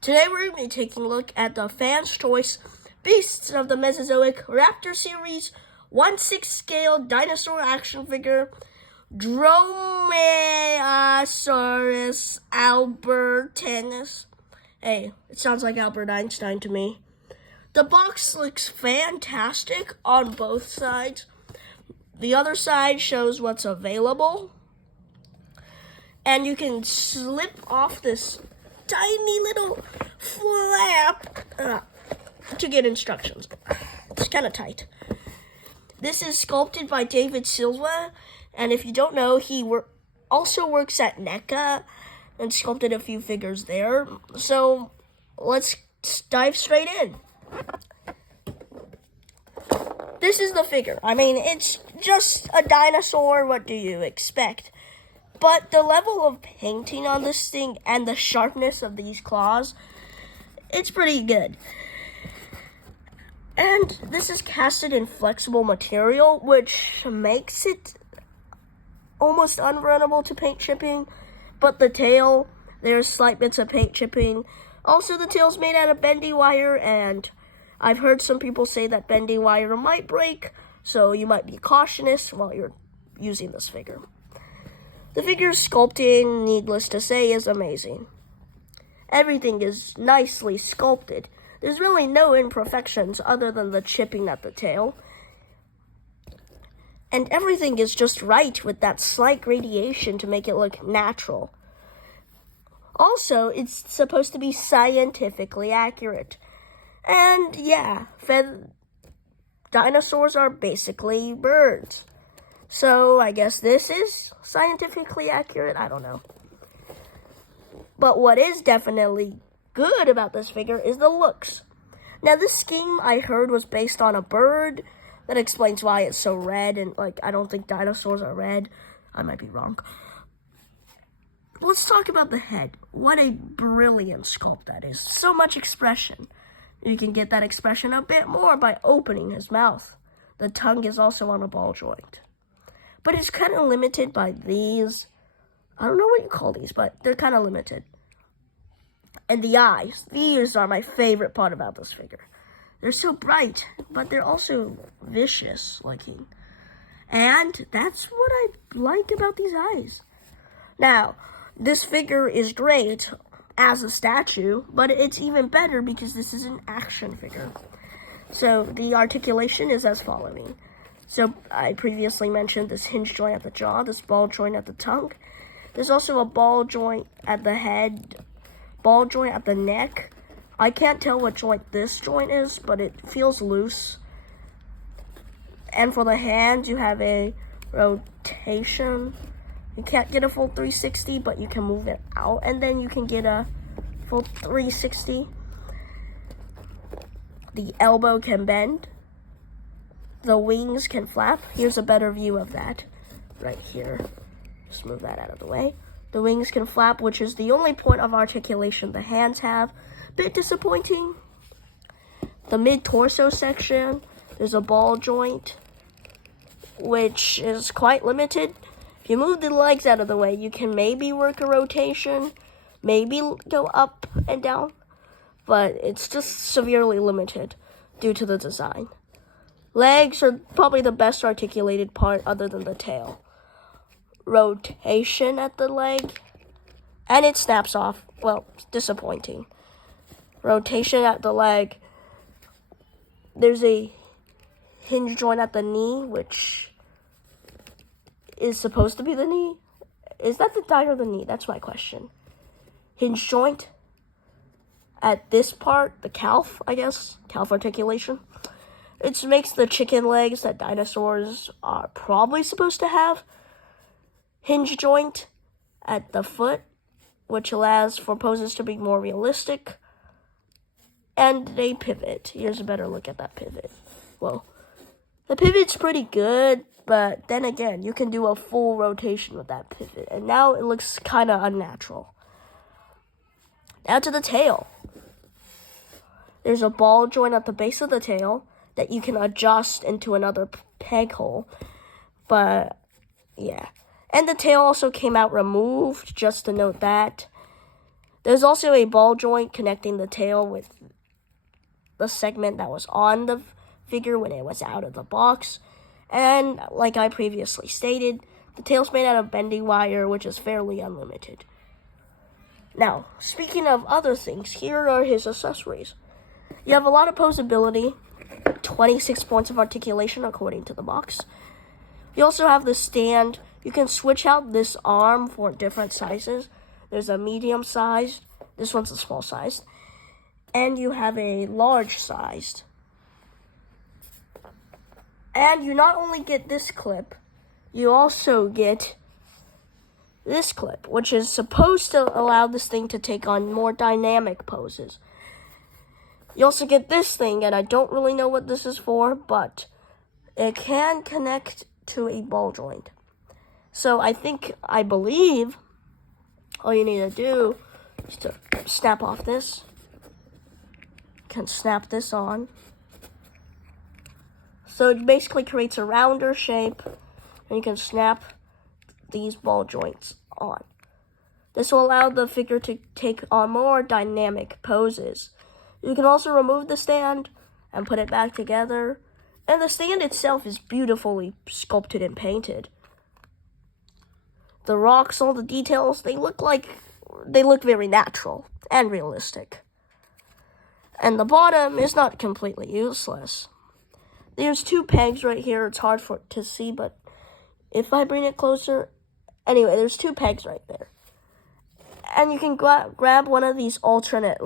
Today we're going to be taking a look at the Fans' Choice Beasts of the Mesozoic Raptor Series 1/6 scale dinosaur action figure Dromaeosaurus albertinus. Hey, it sounds like Albert Einstein to me. The box looks fantastic on both sides. The other side shows what's available. And you can slip off this tiny little flap to get instructions. It's kind of tight. This is sculpted by David Silva, and if you don't know, he also works at NECA and sculpted a few figures there. So let's dive straight in. This is the figure. I mean, it's just a dinosaur. What do you expect? But the level of painting on this thing and the sharpness of these claws, it's pretty good. And this is casted in flexible material, which makes it almost unrunnable to paint chipping. But the tail, there's slight bits of paint chipping. Also, the tail's made out of bendy wire, and I've heard some people say that bendy wire might break, so you might be cautious while you're using this figure. The figure's sculpting, needless to say, is amazing. Everything is nicely sculpted. There's really no imperfections other than the chipping at the tail. And everything is just right with that slight gradation to make it look natural. Also, it's supposed to be scientifically accurate. And yeah, dinosaurs are basically birds. So I guess this is scientifically accurate. I don't know. But what is definitely good about this figure is the looks. Now, this scheme I heard was based on a bird. That explains why it's so red. And I don't think dinosaurs are red. I might be wrong. Let's talk about the head. What a brilliant sculpt that is. So much expression. You can get that expression a bit more by opening his mouth. The tongue is also on a ball joint. But it's kind of limited by these. I don't know what you call these, but they're kind of limited. And the eyes. These are my favorite part about this figure. They're so bright, but they're also vicious looking. And that's what I like about these eyes. Now, this figure is great as a statue, but it's even better because this is an action figure. So the articulation is as following. So I previously mentioned this hinge joint at the jaw, this ball joint at the tongue. There's also a ball joint at the head, ball joint at the neck. I can't tell what joint this joint is, but it feels loose. And for the hands, you have a rotation. You can't get a full 360, but you can move it out, and then you can get a full 360. The elbow can bend. The wings can flap. Here's a better view of that right here. Just move that out of the way. The wings can flap, which is the only point of articulation the hands have. Bit disappointing. The mid-torso section, there's a ball joint, which is quite limited. If you move the legs out of the way, you can maybe work a rotation, maybe go up and down, but it's just severely limited due to the design. Legs are probably the best articulated part other than the tail. Rotation at the leg, and it snaps off. Well, disappointing. Rotation at the leg. There's a hinge joint at the knee, which is supposed to be the knee. Is that the thigh or the knee? That's my question. Hinge joint at this part, the calf, I guess. Calf articulation. It makes the chicken legs that dinosaurs are probably supposed to have. Hinge joint at the foot, which allows for poses to be more realistic. And they pivot. Here's a better look at that pivot. Well, the pivot's pretty good, but then again, you can do a full rotation with that pivot. And now it looks kind of unnatural. Now to the tail. There's a ball joint at the base of the tail that you can adjust into another peg hole. But, yeah. And the tail also came out removed, just to note that. There's also a ball joint connecting the tail with the segment that was on the figure when it was out of the box. And like I previously stated, the tail's made out of bending wire, which is fairly unlimited. Now, speaking of other things, here are his accessories. You have a lot of posability, 26 points of articulation according to the box. You also have the stand. You can switch out this arm for different sizes. There's a medium sized, this one's a small sized, and you have a large sized. And you not only get this clip, you also get this clip, which is supposed to allow this thing to take on more dynamic poses. You also get this thing, and I don't really know what this is for, but it can connect to a ball joint. So I believe all you need to do is to snap off this. You can snap this on. So it basically creates a rounder shape, and you can snap these ball joints on. This will allow the figure to take on more dynamic poses. You can also remove the stand and put it back together. And the stand itself is beautifully sculpted and painted. The rocks, all the details, they look very natural and realistic. And the bottom is not completely useless. There's two pegs right here. It's hard to see, but if I bring it closer, anyway, there's two pegs right there. And you can grab one of these alternate,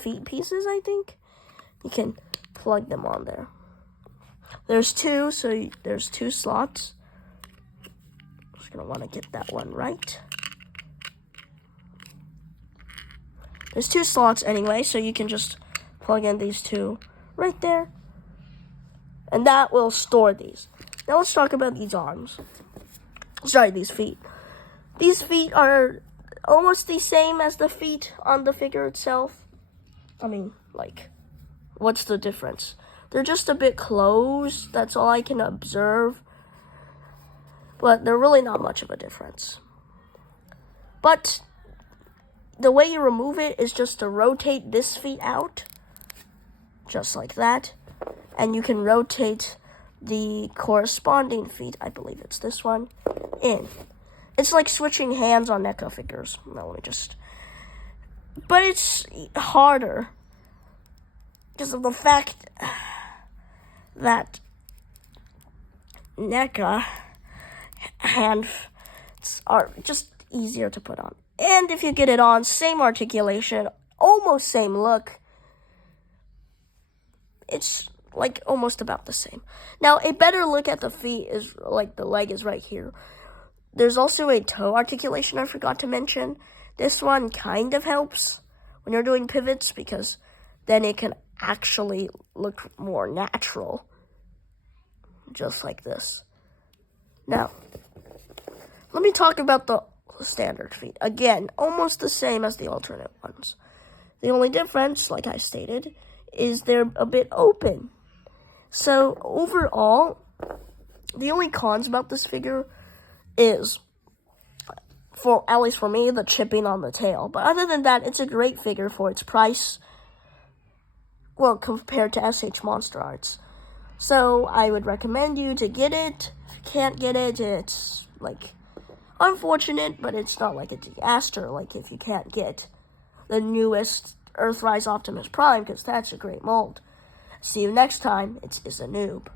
feet pieces, I think. You can plug them on there. There's two, so there's two slots. Just gonna want to get that one right. There's two slots anyway, so you can just plug in these two right there. And that will store these. Now let's talk about these arms. Sorry, these feet. These feet are almost the same as the feet on the figure itself. I mean, what's the difference? They're just a bit closed. That's all I can observe. But they're really not much of a difference. But the way you remove it is just to rotate this feet out. Just like that. And you can rotate the corresponding feet, I believe it's this one, in. It's like switching hands on NECA figures. But it's harder because of the fact that NECA hands are just easier to put on. And if you get it on, same articulation, almost same look. It's almost about the same. Now, a better look at the feet is the leg is right here. There's also a toe articulation I forgot to mention. This one kind of helps when you're doing pivots because then it can actually look more natural. Just like this. Now, let me talk about the standard feet. Again, almost the same as the alternate ones. The only difference, like I stated, is they're a bit open. So, overall, the only cons about this figure is, at least for me, the chipping on the tail. But other than that, it's a great figure for its price. Well, compared to SH Monster Arts. So, I would recommend you to get it. If you can't get it, it's, unfortunate, but it's not a disaster, if you can't get the newest Earthrise Optimus Prime, because that's a great mold. See you next time. It's a noob.